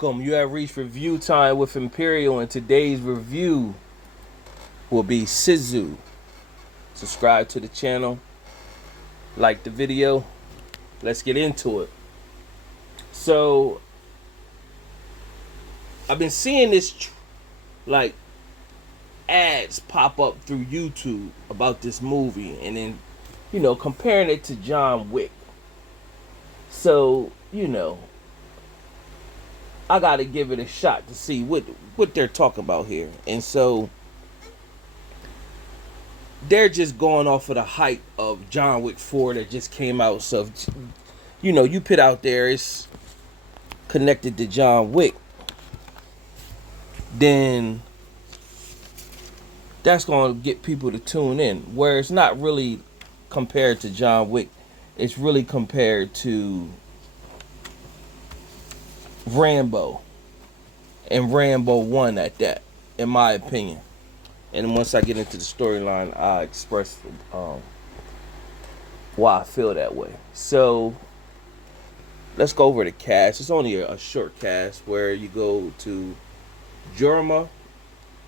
Welcome. You have reached review time with Imperial, and today's review will be Sisu. Subscribe to the channel, like the video. Let's get into it. So, I've been seeing this like ads pop up through YouTube about this movie, and then comparing it to John Wick. So I gotta give it a shot to see what they're talking about here. And so they're just going off of the hype of John Wick 4 that just came out. So you put out there it's connected to John Wick, then that's gonna get people to tune in. Where it's not really compared to John Wick, it's really compared to Rambo, and Rambo 1 at that, in my opinion. And once I get into the storyline, I express why I feel that way. So let's go over the cast. It's only a short cast where you go to Jorma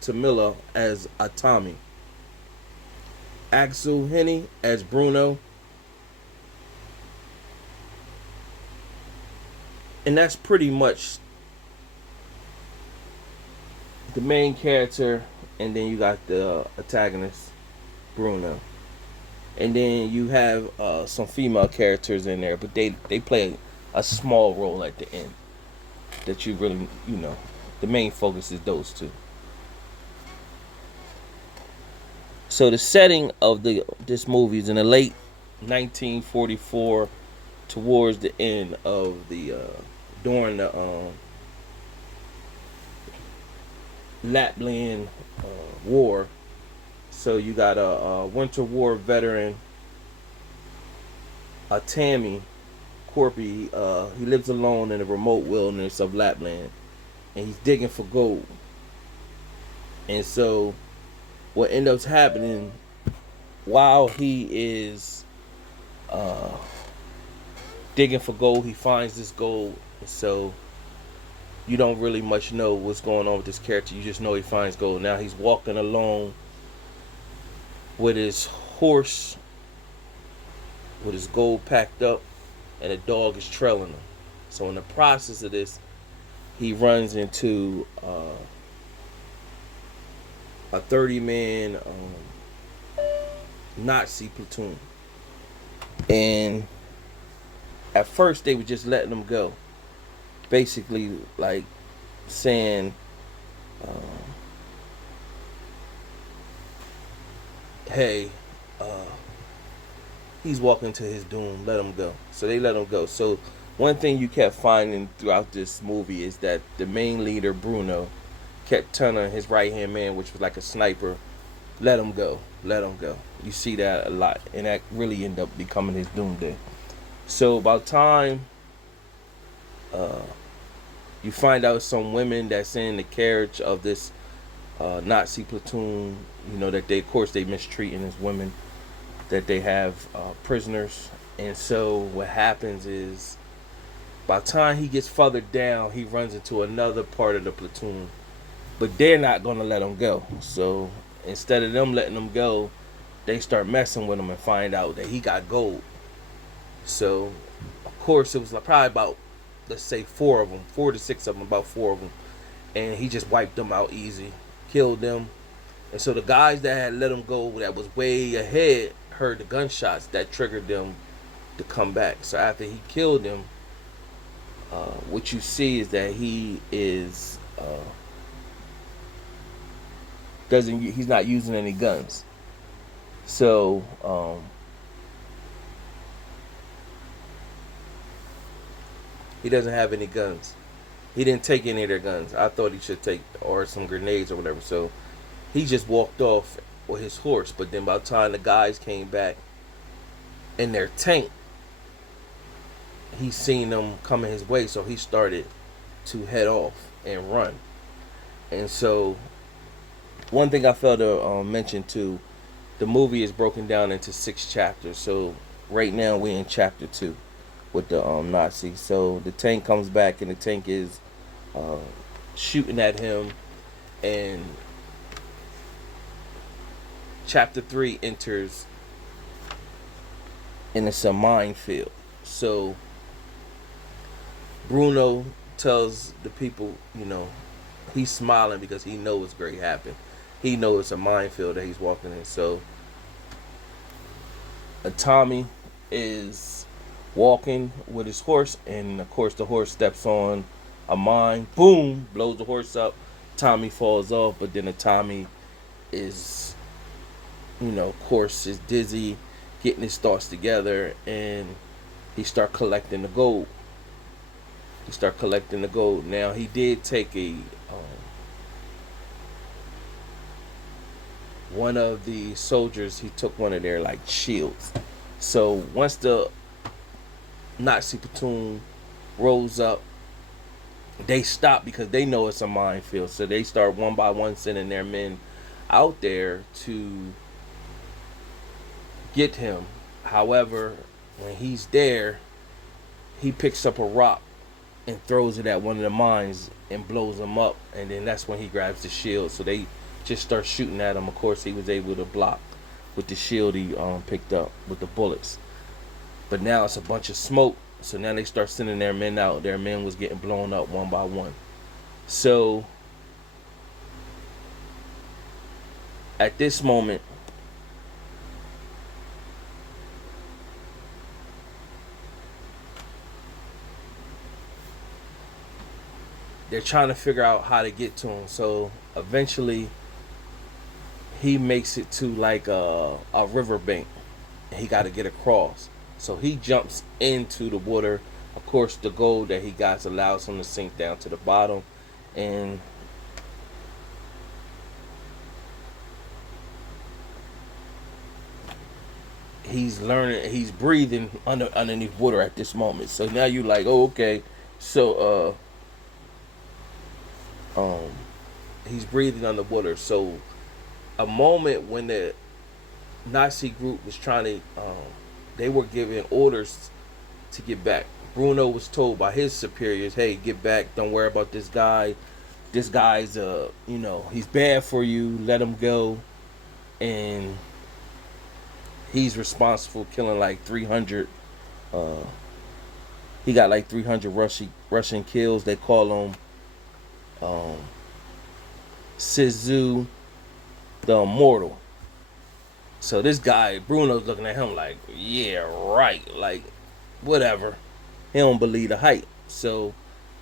Tamila as Aatami, Axel Henny as Bruno, and that's pretty much the main character. And then you got the antagonist, Bruno, and then you have some female characters in there, but they play a small role at the end. That you really the main focus is those two. So the setting of this movie is in the late 1944, towards the end of the during the Lapland War. So you got a Winter War veteran, Aatami Corpy. He lives alone in the remote wilderness of Lapland, and he's digging for gold. And so what ends up happening while he is digging for gold, he finds this gold. So you don't really much know what's going on with this character. You just know he finds gold. Now he's walking along with his horse, with his gold packed up, and a dog is trailing him. So in the process of this, he runs into a 30-man Nazi platoon. And at first they were just letting him go. Basically like saying, hey, he's walking to his doom, let him go. So they let him go. So one thing you kept finding throughout this movie is that the main leader, Bruno, kept telling his right-hand man, which was like a sniper, let him go, let him go. You see that a lot, and that really ended up becoming his doomsday. So by the time you find out some women that's in the carriage of this Nazi platoon, that they, of course, they mistreating as women, that they have prisoners. And so what happens is, by the time he gets further down, he runs into another part of the platoon, but they're not going to let him go. So instead of them letting him go, they start messing with him and find out that he got gold. So of course it was probably about, let's say, 4 to 6 of them, about 4 of them, and he just wiped them out easy, killed them. And so the guys that had let him go, that was way ahead, heard the gunshots that triggered them to come back. So after he killed them, what you see is that he is he's not using any guns. So he doesn't have any guns. He didn't take any of their guns. I thought he should take, or some grenades or whatever. So he just walked off with his horse. But then by the time the guys came back in their tank, he seen them coming his way. So he started to head off and run. And so one thing I failed to mention too, the movie is broken down into 6 chapters. So right now we're in chapter 2 with the Nazis. So the tank comes back, and the tank is uh, shooting at him, and chapter 3 enters, and it's a minefield. So Bruno tells the people, he's smiling because he knows what's great happened. He knows it's a minefield that he's walking in. So Aatami is walking with his horse, and of course the horse steps on a mine. Boom, blows the horse up. Tommy falls off, but then Aatami is, of course, is dizzy, getting his thoughts together, and he start collecting the gold. Now he did take one of the soldiers. He took one of their like shields. So once the Nazi platoon rolls up, they stop because they know it's a minefield. So they start one by one sending their men out there to get him. However, when he's there, he picks up a rock and throws it at one of the mines and blows him up. And then that's when he grabs the shield. So they just start shooting at him. Of course, he was able to block with the shield he picked up with the bullets. But now it's a bunch of smoke. So now they start sending their men out. Their men was getting blown up one by one. So at this moment, they're trying to figure out how to get to him. So eventually he makes it to like a riverbank. He got to get across. So he jumps into the water. Of course, the gold that he got allows him to sink down to the bottom. And he's breathing underneath water at this moment. So now you're like, oh, okay. So he's breathing underwater. So a moment when the Nazi group was trying to, they were giving orders to get back. Bruno was told by his superiors, hey, get back. Don't worry about this guy. This guy's, he's bad for you. Let him go. And he's responsible for killing like 300. He got like 300 Russian kills. They call him Sisu the Immortal. So this guy, Bruno's looking at him like, yeah, right. Like, whatever. He don't believe the hype. So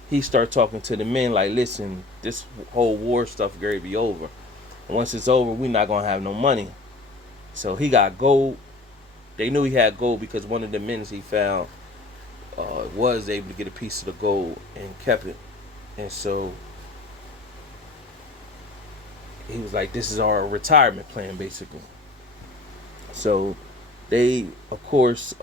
he start talking to the men like, listen, this whole war stuff gonna be over. Once it's over, we not gonna have no money. So he got gold. They knew he had gold because one of the men he found was able to get a piece of the gold and kept it. And so he was like, this is our retirement plan, basically. So they, of course,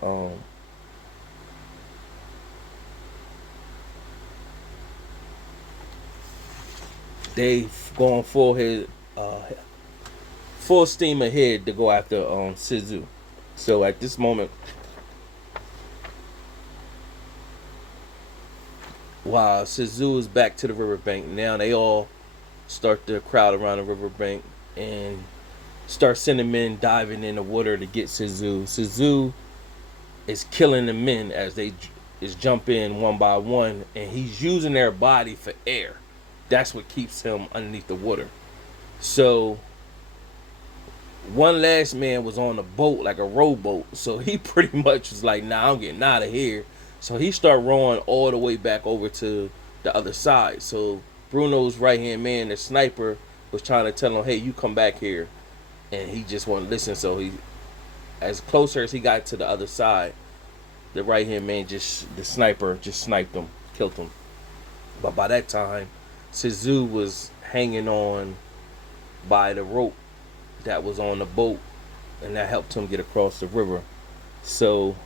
they going full steam ahead to go after Sisu. So at this moment, while Sisu is back to the riverbank, now they all start to crowd around the riverbank and start sending men diving in the water to get Sisu. Sisu is killing the men as they is jump in one by one, and he's using their body for air. That's what keeps him underneath the water. So one last man was on a boat, like a rowboat. So he pretty much was like, nah, I'm getting out of here. So he started rowing all the way back over to the other side. So Bruno's right hand man, the sniper, was trying to tell him, hey, you come back here. And he just wouldn't listen. So he, as closer as he got to the other side, the right hand man, the sniper, just sniped him, killed him. But by that time, Sisu was hanging on by the rope that was on the boat, and that helped him get across the river. So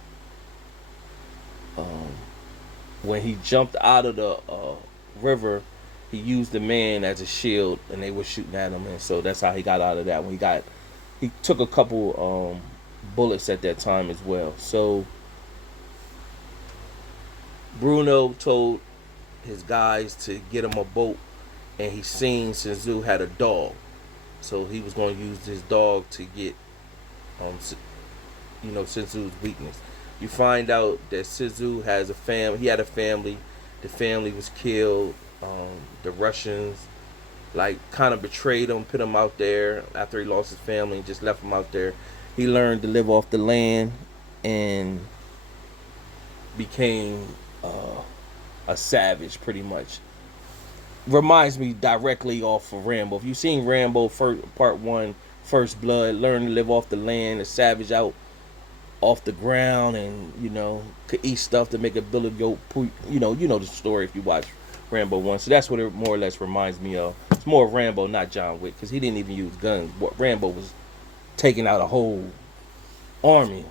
when he jumped out of the river, he used the man as a shield, and they were shooting at him, and so that's how he got out of that. He took a couple bullets at that time as well. So Bruno told his guys to get him a boat, and he seen Sisu had a dog, so he was going to use his dog to get um Sisu's weakness. You find out that Sisu has a family. He had a family. The family was killed. The Russians like kind of betrayed him, put him out there after he lost his family, and just left him out there. He learned to live off the land and became a savage, pretty much. Reminds me directly off of Rambo. If you've seen Rambo Part One, First Blood, learn to live off the land, a savage out off the ground, and could eat stuff to make a bill of goat. You know the story if you watch Rambo 1. So that's what it more or less reminds me of. It's more of Rambo, not John Wick, because he didn't even use guns. What Rambo was taking out a whole army,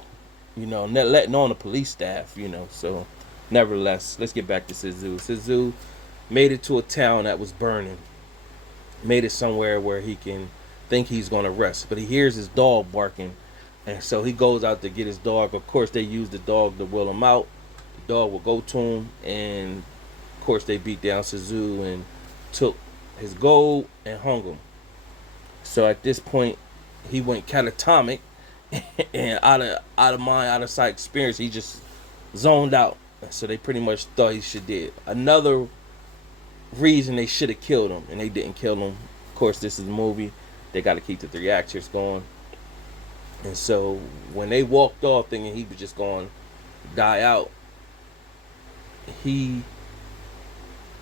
letting on the police staff. So nevertheless, let's get back to Sisu. Sisu made it to a town that was burning, made it somewhere where he can think he's going to rest, but he hears his dog barking, and so he goes out to get his dog. Of course, they use the dog to will him out. The dog will go to him, and of course they beat down Sisu and took his gold and hung him. So at this point, he went catatonic, and out of mind, out of sight experience, he just zoned out. So they pretty much thought he should did. Another reason they should have killed him, and they didn't kill him. Of course, this is a movie. They got to keep the 3 actors going. And so when they walked off thinking he was just going to die out, he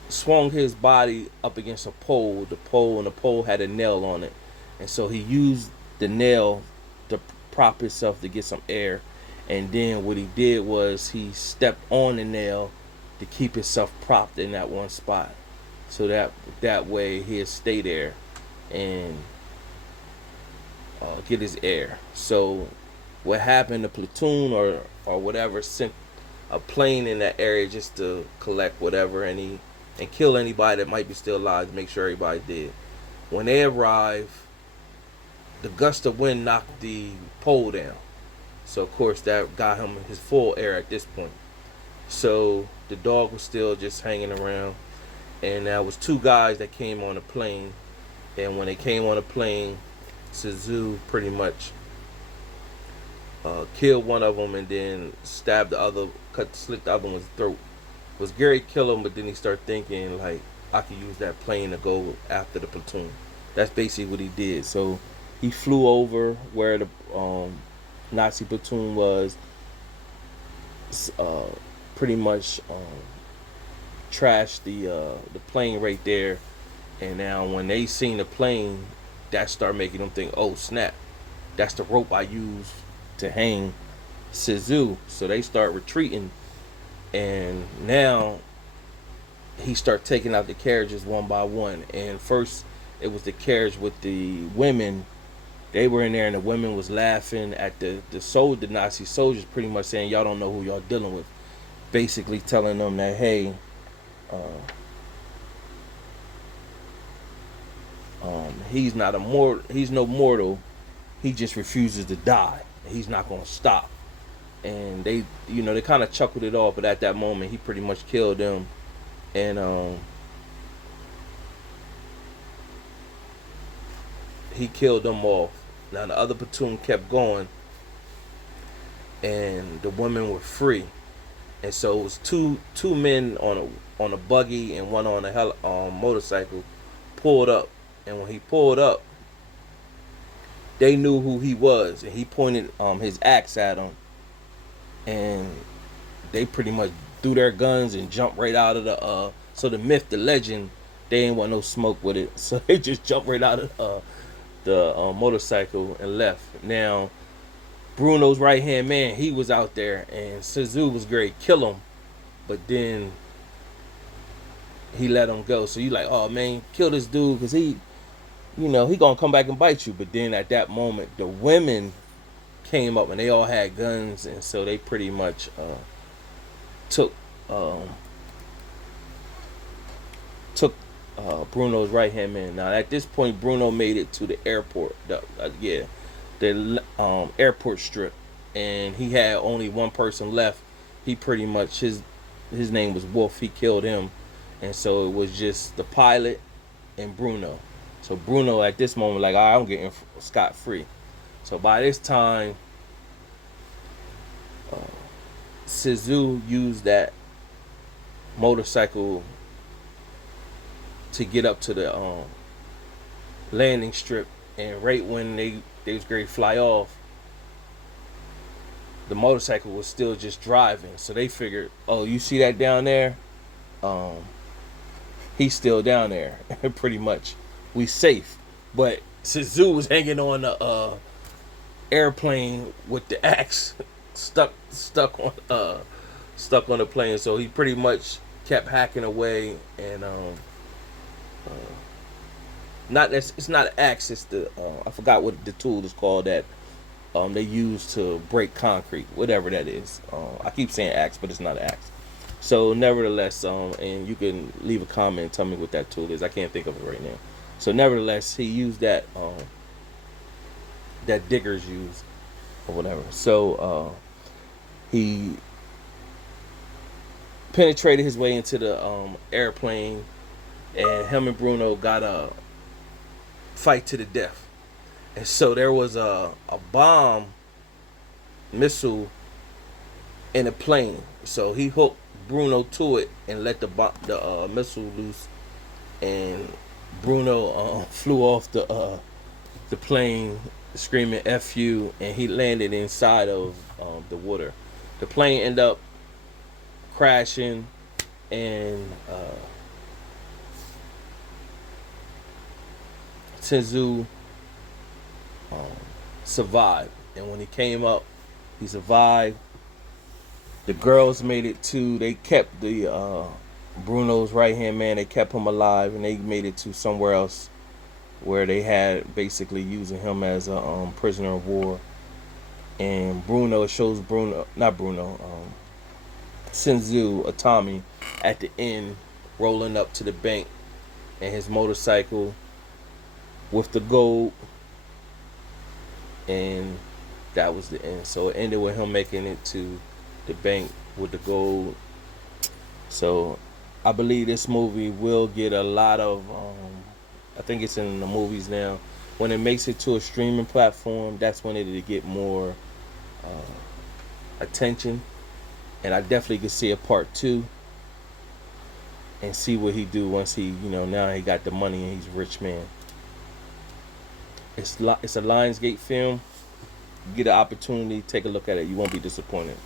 swung his body up against a pole. The pole had a nail on it. And so he used the nail to prop himself to get some air. And then what he did was he stepped on the nail to keep himself propped in that one spot. So that way he'll stay there and get his air. So what happened, the platoon or whatever sent a plane in that area just to collect whatever and kill anybody that might be still alive, to make sure everybody did. When they arrived, the gust of wind knocked the pole down. So of course that got him his full air at this point. So the dog was still just hanging around, and there was 2 guys that came on the plane. And when they came on the plane, Sisu pretty much killed one of them and then stabbed the other, slit the other one's throat. Was Gary kill him, but then he started thinking like, I could use that plane to go after the platoon. That's basically what he did. So he flew over where the Nazi platoon was, pretty much trashed the plane right there. And now when they seen the plane, that started making them think, oh snap, that's the rope I used to hang Sisu. So they start retreating, and now he start taking out the carriages one by one. And first it was the carriage with the women. They were in there, and the women was laughing at the Nazi soldiers, pretty much saying, y'all don't know who y'all dealing with. Basically telling them that, hey, he's not a mortal. He's no mortal. He just refuses to die. He's not gonna stop. And they kind of chuckled it off, but at that moment, he pretty much killed them. And he killed them off. Now the other platoon kept going, and the women were free. And so it was two men on a buggy and one on a motorcycle pulled up. And when he pulled up, they knew who he was, and he pointed his axe at them, and they pretty much threw their guns and jumped right out of the so the myth, the legend, they ain't want no smoke with it, so they just jumped right out of the motorcycle and left. Now Bruno's right hand man, he was out there, and Sisu was great, kill him, but then he let him go. So you like, oh man, kill this dude, because he gonna come back and bite you. But then at that moment, the women came up and they all had guns, and so they pretty much took Bruno's right hand man. Now at this point, Bruno made it to the airport, the airport strip, and he had only one person left. He pretty much his name was Wolf. He killed him, and so it was just the pilot and Bruno. So Bruno at this moment like, all right, I'm getting scot free. So by this time, Sisu used that motorcycle to get up to the landing strip, and right when they was ready to fly off, the motorcycle was still just driving. So they figured, oh, you see that down there? Um, he's still down there. Pretty much, we safe. But Sisu was hanging on the airplane with the axe stuck on the plane. So he pretty much kept hacking away, and not that's it's not an axe. It's the I forgot what the tool is called that they use to break concrete, whatever that is. I keep saying axe, but it's not an axe. So nevertheless, and you can leave a comment and tell me what that tool is. I can't think of it right now. So nevertheless, he used that that diggers use or whatever. So he penetrated his way into the airplane, and him and Bruno got a fight to the death. And so there was a bomb missile in a plane. So he hooked Bruno to it and let the missile loose, and Bruno flew off the plane screaming "F you," and he landed inside of the water. The plane ended up crashing, and Sisu survived. And when he came up, he survived. The girls made it to. They kept the Bruno's right hand man. They kept him alive, and they made it to somewhere else where they had basically using him as a prisoner of war. And Bruno shows Bruno, not Bruno, Sisu Aatami at the end, rolling up to the bank and his motorcycle with the gold, and that was the end. So it ended with him making it to the bank with the gold. So I believe this movie will get a lot of I think it's in the movies now. When it makes it to a streaming platform, that's when it'll get more attention, and I definitely could see a part 2 and see what he do once he, now he got the money and he's a rich man. It's a Lionsgate film. You get an opportunity, take a look at it. You won't be disappointed.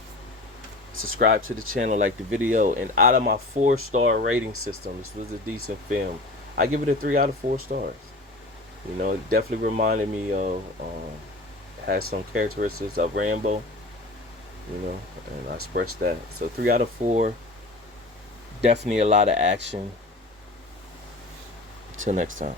Subscribe to the channel, like the video, and out of my 4-star rating system, this was a decent film. I give it a 3 out of 4 stars. It definitely reminded me of, has some characteristics of Rambo, and I expressed that. So 3 out of 4, definitely a lot of action. Until next time.